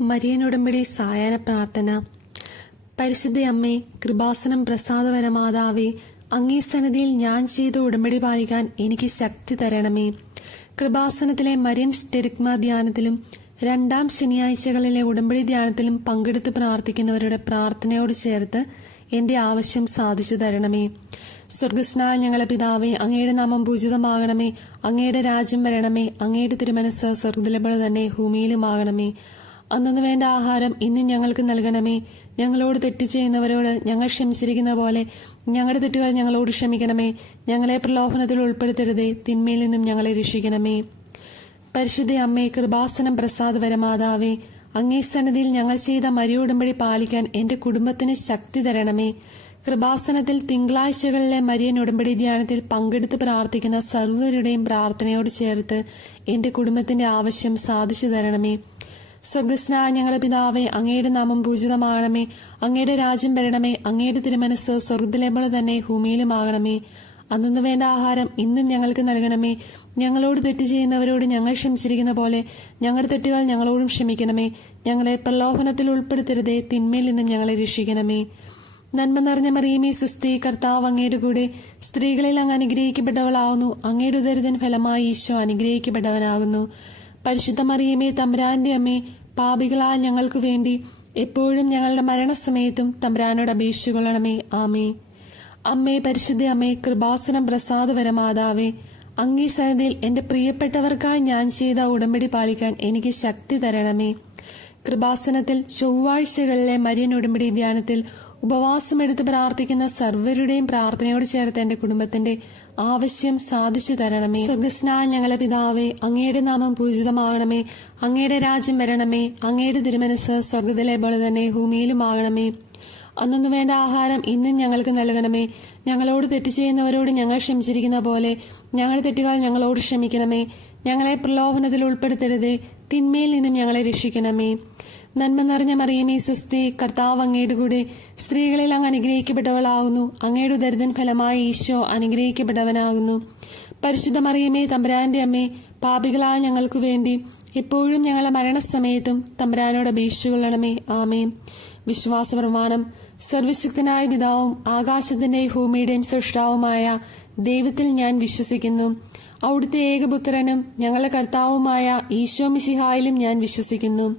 Marian ഉടമ്പടി സായാഹ്ന പ്രാർത്ഥന. പരിശുദ്ധ അമ്മേ, കൃപാസനം പ്രസാദപരമാതാവേ, അങ്ങേ സന്നിധിയിൽ ഞാൻ ചെയ്ത ഉടമ്പടി പാലിക്കാൻ എനിക്ക് ശക്തി തരണമേ. കൃപാസനത്തിലെ മരിയൻ സ്റ്റെരിഗ്മ ധ്യാനത്തിലും രണ്ടാം ശനിയാഴ്ചകളിലെ ഉടമ്പടി ധ്യാനത്തിലും പങ്കെടുത്ത് പ്രാർത്ഥിക്കുന്നവരുടെ പ്രാർത്ഥനയോട് ചേർത്ത് എന്റെ ആവശ്യം സാധിച്ചു തരണമേ. സ്വർഗസ്നായ ഞങ്ങളെ പിതാവേ, അങ്ങയുടെ നാമം പൂജിതമാകണമേ. അങ്ങയുടെ രാജ്യം വരണമേ. അങ്ങയുടെ തിരുമനസ് സ്വർഗ്ഗത്തിലെ പോലെ തന്നെ ഭൂമിയിലുമാകണമേ. അന്നു വേണ്ട ആഹാരം ഇന്ന് ഞങ്ങൾക്ക് നൽകണമേ. ഞങ്ങളോട് തെറ്റ് ചെയ്യുന്നവരോട് ഞങ്ങൾ ക്ഷമിച്ചിരിക്കുന്ന പോലെ ഞങ്ങളുടെ തെറ്റുകൾ ഞങ്ങളോട് ക്ഷമിക്കണമേ. ഞങ്ങളെ പ്രലോഭനത്തിൽ ഉൾപ്പെടുത്തരുതേ, തിന്മയിൽ നിന്നും ഞങ്ങളെ രക്ഷിക്കണമേ. പരിശുദ്ധ അമ്മേ, കൃപാസനം പ്രസാദപരമാതാവേ, അങ്ങേ സന്നിധിയിൽ ഞങ്ങൾ ചെയ്ത മരിയുടമ്പടി പാലിക്കാൻ എന്റെ കുടുംബത്തിന് ശക്തി തരണമേ. കൃപാസനത്തിൽ തിങ്കളാഴ്ചകളിലെ മരിയൻ ഉടമ്പടി ധ്യാനത്തിൽ പങ്കെടുത്ത് പ്രാർത്ഥിക്കുന്ന സർവരുടെയും പ്രാർത്ഥനയോട് ചേർത്ത് എന്റെ കുടുംബത്തിന്റെ ആവശ്യം സാധിച്ചു തരണമേ. സ്വർഗസ്നായ ഞങ്ങളുടെ പിതാവേ, അങ്ങയുടെ നാമം പൂജിതമാകണമേ. അങ്ങയുടെ രാജ്യം വരണമേ. അങ്ങയുടെ തിരുമനസ് സ്വർഗ്ഗത്തിലെ പോലെ തന്നെ ഭൂമിയിലുമാകണമേ. അന്നു വേണ്ട ആഹാരം ഇന്നും ഞങ്ങൾക്ക് നൽകണമേ. ഞങ്ങളോട് തെറ്റ് ചെയ്യുന്നവരോട് ഞങ്ങൾ ക്ഷമിച്ചിരിക്കുന്ന പോലെ ഞങ്ങളുടെ തെറ്റുകൾ ഞങ്ങളോടും ക്ഷമിക്കണമേ. ഞങ്ങളെ പ്രലോഭനത്തിൽ ഉൾപ്പെടുത്തരുതേ, തിന്മയിൽ നിന്നും ഞങ്ങളെ രക്ഷിക്കണമേ. നന്മ നിറഞ്ഞ മറിയമേ, സുസ്തി, കർത്താവ് അങ്ങയുടെ കൂടെ സ്ത്രീകളിൽ അങ്ങ് അനുഗ്രഹിക്കപ്പെട്ടവളാകുന്നു. അങ്ങയുടെ ഉദരത്തിൻ ഫലമായി ഈശോ അനുഗ്രഹിക്കപ്പെട്ടവനാകുന്നു. പരിശുദ്ധ മറിയമേ, തമ്പുരാന്റെ അമ്മേ, പാപികളായ ഞങ്ങൾക്ക് വേണ്ടി എപ്പോഴും ഞങ്ങളുടെ മരണസമയത്തും തമ്പുരാനോട് അപേക്ഷിച്ചുകൊള്ളണമേ. ആമേ. അമ്മേ, പരിശുദ്ധ അമ്മേ, കൃപാസനം പ്രസാദപരമാതാവേ, അങ്ങേ സന്നിധിയിൽ എന്റെ പ്രിയപ്പെട്ടവർക്കായി ഞാൻ ചെയ്ത ഉടമ്പടി പാലിക്കാൻ എനിക്ക് ശക്തി തരണമേ. കൃപാസനത്തിൽ ചൊവ്വാഴ്ചകളിലെ മരിയൻ ഉടമ്പടി ധ്യാനത്തിൽ ഉപവാസമെടുത്ത് പ്രാർത്ഥിക്കുന്ന സർവരുടെയും പ്രാർത്ഥനയോട് ചേർത്ത് എന്റെ കുടുംബത്തിന്റെ ആവശ്യം സാധിച്ചു തരണമേ. സ്വർഗസ്നായ ഞങ്ങളെ പിതാവേ, അങ്ങയുടെ നാമം പൂജിതമാകണമേ. അങ്ങയുടെ രാജ്യം വരണമേ. അങ്ങയുടെ തിരുമനസ് സ്വർഗ്ഗത്തിലെ പോലെ തന്നെ ഭൂമിയിലുമാകണമേ. അന്നു വേണ്ട ആഹാരം ഇന്നും ഞങ്ങൾക്ക് നൽകണമേ. ഞങ്ങളോട് തെറ്റ് ചെയ്യുന്നവരോട് ഞങ്ങൾ ക്ഷമിച്ചിരിക്കുന്ന പോലെ ഞങ്ങളുടെ തെറ്റുകൾ ഞങ്ങളോട് ക്ഷമിക്കണമേ. ഞങ്ങളെ പ്രലോഭനത്തിൽ ഉൾപ്പെടുത്തരുതേ, തിന്മയിൽ നിന്നും ഞങ്ങളെ രക്ഷിക്കണമേ. നന്മ നിറഞ്ഞ മറിയമേ, സുസ്തി, കർത്താവ് അങ്ങയുടെ കൂടെ സ്ത്രീകളിൽ അങ്ങ് അനുഗ്രഹിക്കപ്പെട്ടവളാകുന്നു. അങ്ങയുടെ ഉദരത്തിൻ ഫലമായി ഈശോ അനുഗ്രഹിക്കപ്പെട്ടവനാകുന്നു. പരിശുദ്ധ മറിയമേ, തമ്പുരാന്റെ അമ്മേ, പാപികളായ ഞങ്ങൾക്ക് വേണ്ടി എപ്പോഴും ഞങ്ങളുടെ മരണസമയത്തും തമ്പുരാനോട് അപേക്ഷിച്ചുകൊള്ളണമേ. ആമേൻ. വിശ്വാസ പ്രമാണം. സർവശക്തനായ പിതാവും ആകാശത്തിന്റെയും ഭൂമിയുടെയും സൃഷ്ടാവുമായ ദൈവത്തിൽ ഞാൻ വിശ്വസിക്കുന്നു. അവിടുത്തെ ഏകപുത്രനും ഞങ്ങളുടെ കർത്താവുമായ ഈശോ മിശിഹായിലും ഞാൻ വിശ്വസിക്കുന്നു.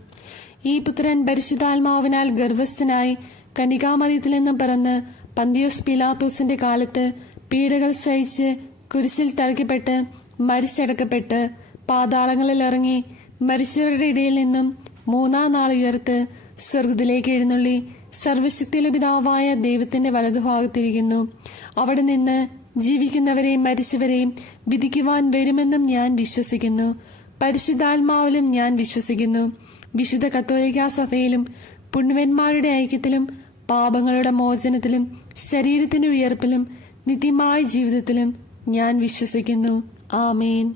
ഈ പുത്രൻ പരിശുദ്ധാത്മാവിനാൽ ഗർഭസ്ഥനായി കന്യകാമറിയത്തിൽ നിന്നും പിറന്ന് പന്തിയോസ് പിലാത്തോസിന്റെ കാലത്ത് പീഡകൾ സഹിച്ച് കുരിശിൽ തറയ്ക്കപ്പെട്ട് മരിച്ചടക്കപ്പെട്ട് പാതാളങ്ങളിൽ ഇറങ്ങി മരിച്ചവരുടെ ഇടയിൽ നിന്നും മൂന്നാം നാൾ ഉയർത്ത് സ്വർഗ്ഗത്തിലേക്ക് എഴുന്നള്ളി സർവശക്തിയുള്ള പിതാവായ ദൈവത്തിന്റെ വലതുഭാഗത്തിരിക്കുന്നു. അവിടെ നിന്ന് ജീവിക്കുന്നവരെയും മരിച്ചവരെയും വിധിക്കുവാൻ വരുമെന്നും ഞാൻ വിശ്വസിക്കുന്നു. പരിശുദ്ധാത്മാവിലും ഞാൻ വിശ്വസിക്കുന്നു. വിശുദ്ധ കത്തോലിക്കാ സഭയിലും പുണ്യവന്മാരുടെ ഐക്യത്തിലും പാപങ്ങളുടെ മോചനത്തിലും ശരീരത്തിന്റെ ഉയർപ്പിലും നിത്യമായ ജീവിതത്തിലും ഞാൻ വിശ്വസിക്കുന്നു. ആമേൻ.